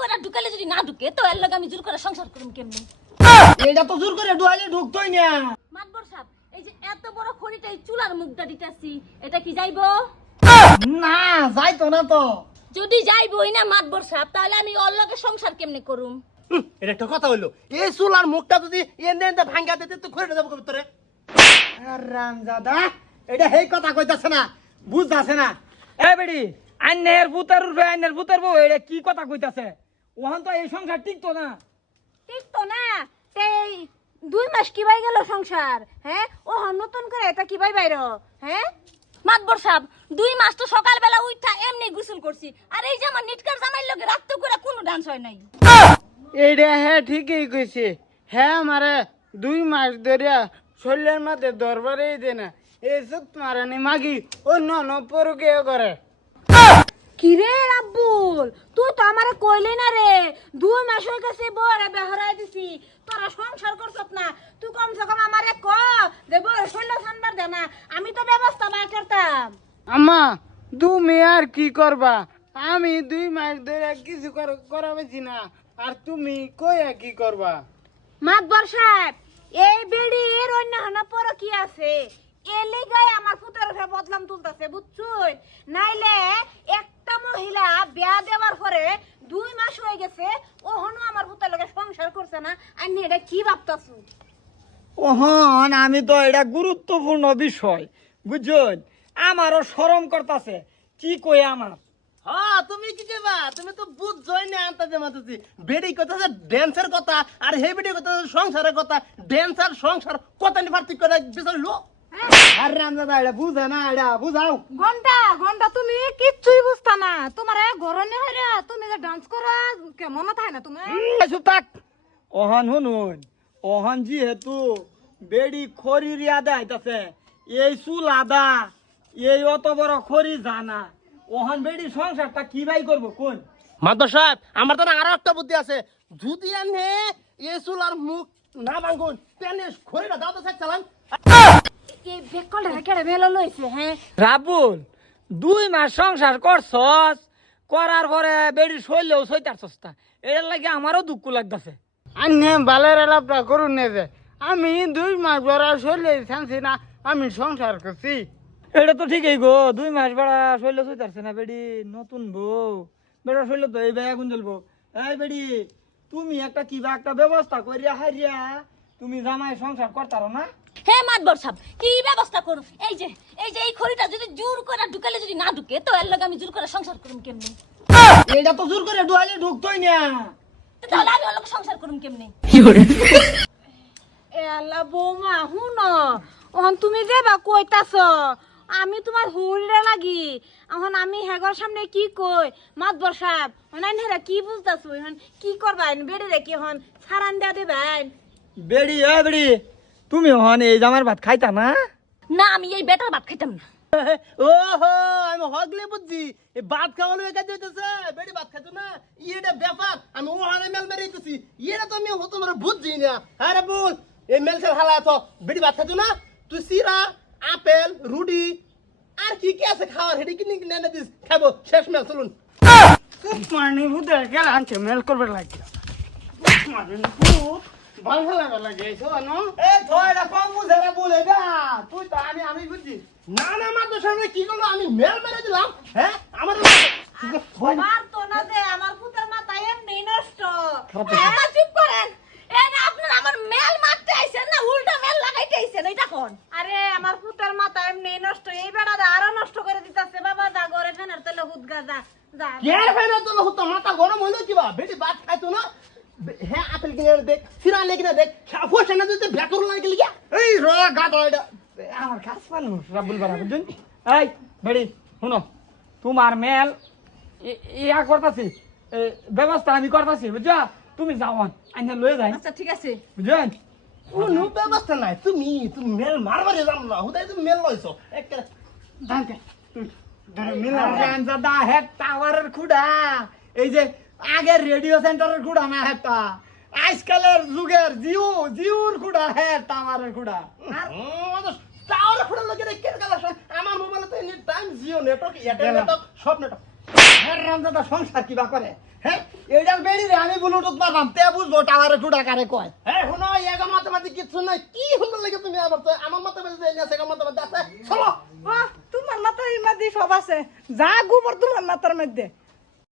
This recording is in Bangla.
করে ঢুকালে যদি না ঢুকে তো এর লগে আমি জোর করে সংসার করুম কেমনি? এটা তো জোর করে ঢুকতোই না। মাতবর সাহেব এই যে এত বড় খড়িটা এই চুলার মুখটা দিতেছি এটা কি যাইবো? না যাইতো না তো। যদি যাইবই না মাতবর সাহেব তাহলে আমি ওর লগে সংসার কেমনে করুম? এটা একটা কথা হইল এই চুলার মুখটা যদি এনে এনে ভাঙ্গা দিতে তো খুলে যাব ভিতরে রাম দাদা এটা সেই কথা কইতাছে না বুঝতাছে না। এ বেড়ি আইনের ভূতের উঠবে আইনের ভূতের বউ এটা কি কথা কইতাছে? ওহান তো এই সংসার টিকতো না। ঠিক তো না এই দুই মাস কিবাই গেল সংসার হ্যাঁ? ও হন নতুন করে এটা কিবাই বাইর? হ্যাঁ? মাতবর সাহেব দুই মাস তো সকালবেলা উঠা এমনি গোসল করছি। আর এই যে আমার নিটকার জামাইর লগে রাত্রে করে কোনো ডান্স হয় নাই। এইটা হ্যাঁ ঠিকই কইছে। হ্যাঁ মারে দুই মাস ধরিয়া শরীরের মধ্যে দরবারেই দে না। এই সুত মারানি মাগি অন্য অন্য পরকে করে। কিরে রাব্বুল? তুই তো আমারে কইলি না রে। দুই মাস হয়ে গেছে বউরে বেহরাই দিছি তোরা সংসার করছত না। তুই কমসে কম আমারে ক যে বউরে শৈল সানবার দে না। আমি তো ব্যবস্থা না করতাম। আম্মা তুমি আর কি করবা? আমি দুই মাস ধরে কিছু কর- করা পেছি না। আর তুমি কইয়া কি করবা? মাতবর সাহেব এই বেড়ির অন্য পর কি আছে। এলে আমার বদলাম তুলতেছে বুঝছুই? নাইলে একটা মহিলা বিয়া দেওয়ার পরে দুই মাস হয়ে গেছে ওহনো আমার লগে সংসার করছে না আর এটা কি ভাবতাছু? ওহন আমি তো এটা গুরুত্বপূর্ণ বিষয় বুঝছেন আমারও সরম করতাছে কি কই আমার? হ্যাঁ তুমি কি কেবা তুমি তো বুঝছই না আনতে যে মাতুছি বেডি কথা যে ড্যান্সের কথা আর হে বেডি কথা যে সংসারের কথা ড্যান্স আর সংসার কত নি পার্থক্য করে বিচারলো আর এটা বুঝে না এটা বুঝাও। ঘণ্টা ঘণ্টা তুমি কিচ্ছুই বুঝতা না। তোমার গরনে হইরা তুমি যে ডান্স করা কেমন থাকে না তুমি এই চুপ থাক। ওহন শুনুন ওহন যেহেতু বেড়ি খড়ি রিয়াদে আইতাছে এই চুল আদা এই অত বড় খড়ি জানা। ওহন বেড়ি সংসারটা কি ভাই করব কোন? মাদর সাহেব আমার তো না আরও একটা বুদ্ধি আছে। যদি আনে এই চুলার মুখ না ভাঙ্গুন তেনে খড়িটা দাও তো চালান। হ্যাঁ রাবুল দুই মাস সংসার করছস করার পরে বেড়ি শৈলেও সইতার সস্তা এটার লাগে আমারও দুঃখ লাগতাছে। আন্নে বালের এলাপটা করুন নে যে আমি দুই মাস ধরে শরীরে থানছি না আমি সংসার করছি। এটা তো ঠিকই গো দুই মাস বেড়া শৈল সইতারছে না বেড়ি নতুন বউ। বেড়া শৈল তো এই বেয়া গুঞ্জল বউ। এই বেড়ি তুমি একটা কিবা একটা ব্যবস্থা করিয়া হারিয়া তুমি জামাই সংসার করতারো না? হে মাতবর সাহেব কি ব্যবস্থা করুম এই যে এই যে এই খড়িটা যদি জোর করে ঢুকালে যদি না ঢুকে তো এর লগে আমি জোর করে সংসার করুম কেমনি? এটা তো জোর করে ডুয়াইলে ঢুকতোই না। তাহলে আমি ওর লগে সংসার করুম কেমনি? এ আল্লাহ বৌমা হুন অহন তুমি যে বা কইতাছ আমি তোমার হুড়িরে লাগি। এখন আমি হেগর সামনে কি কই? মাতবর সাহেব অনাইন হেরা কি বুঝতাছ? এখন কি করবাইন বেড়ে রে কি হন সারান দেয়া দেবেন বেড়ি এ বেড়ি। তুমি হন এই জামার ভাত খাইতা না? না আমি এই বেটার ভাত খাইতাম না। ওহো আমি হগলে বুঝছি। এই ভাত খাওয়ানো একা দিতেছে বেডি ভাত খাইতো না। ইয়েটা ব্যাপার আমি ওহানে মেল মেরে দিতেছি ইয়েটা তো আমি হতো মানে বুঝছি না। হ্যাঁ রে বল এই মেল হালা তো বেডি ভাত খাইতো না? তুই সিরা আপেল রুটি আর কি কি আছে খাওয়ার? হেডি কিনে কিনে এনে দিস। খাব শেষ মেল চলুন। মানে ভূতে গেল আনছে মেল করবে লাগে ভালো লাগা লাগে শোনো এ থয় কম বুঝে বলে গা তুই তো আমি আমি বুঝছি। না না মাত্র সামনে কি করল? আমি মেল মেরে দিলাম হ্যাঁ? আমার আমার তো না দে আমার পুতের মাথা এমনি নষ্ট। আপনারা চুপ করেন। এই না আপনারা আমার মেল মারতে আইছেন না উল্টা মেল লাগাইতে আইছেন এটা কোন? আরে আমার পুতের মাথা এমনি নষ্ট এই বেড়া আরও নষ্ট করে দিতাছে। বাবা যা ঘরে ফেনার তেলে হুদগা যা যা। কে ফেলে তো হতো মাথা গরম হইল কিবা বেটি ভাত খাইতো না? কিনে দেখ সিরা লে কিনে দেখ। সাফো সেনা দিতে বেকর লাগে লিয়া এই র গাদ এটা। আমার কাজ মানুষ রাবুল বাড়া বুঝুন এই বেড়ি শুনো তোমার মেল ই- ইয়া করতাছি ব্যবস্থা আমি করতাছি বুঝছ? তুমি যাও আইনা লয়ে যাই। আচ্ছা ঠিক আছে। বুঝলেন কোনো ব্যবস্থা নাই তুমি তুমি মেল মারবারে জানো না হুদাই তুমি মেল লইছো। একটা দাঁতে ধরে মিলা দাদা হেড টাওয়ারের খুঁড়া। এই যে আগের রেডিও সেন্টারের খুঁড়া না হেডটা আজকালের যুগের জিও জিওর খুঁড়া হেড টাওয়ারের খুঁড়া। টাওয়ার ফুটে লোকে রে কেন আমার মোবাইলে তো any time Jio network Airtel network সব নেটওয়ার্ক হ্যাঁ রামদাদা সংসার কিবা করে? হ্যাঁ এইটার বেড়ি রে আমি ব্লুটুথ তে বুঝব কারে কয়। হ্যাঁ শুনো এগা মাতামাতি কিচ্ছু নাই। কি লাগে তুমি আমার যাই না সেগা আছে। চলো। আহ, তোমার মাথার মধ্যে সব আছে। যা গোবর তোমার মাথার মধ্যে।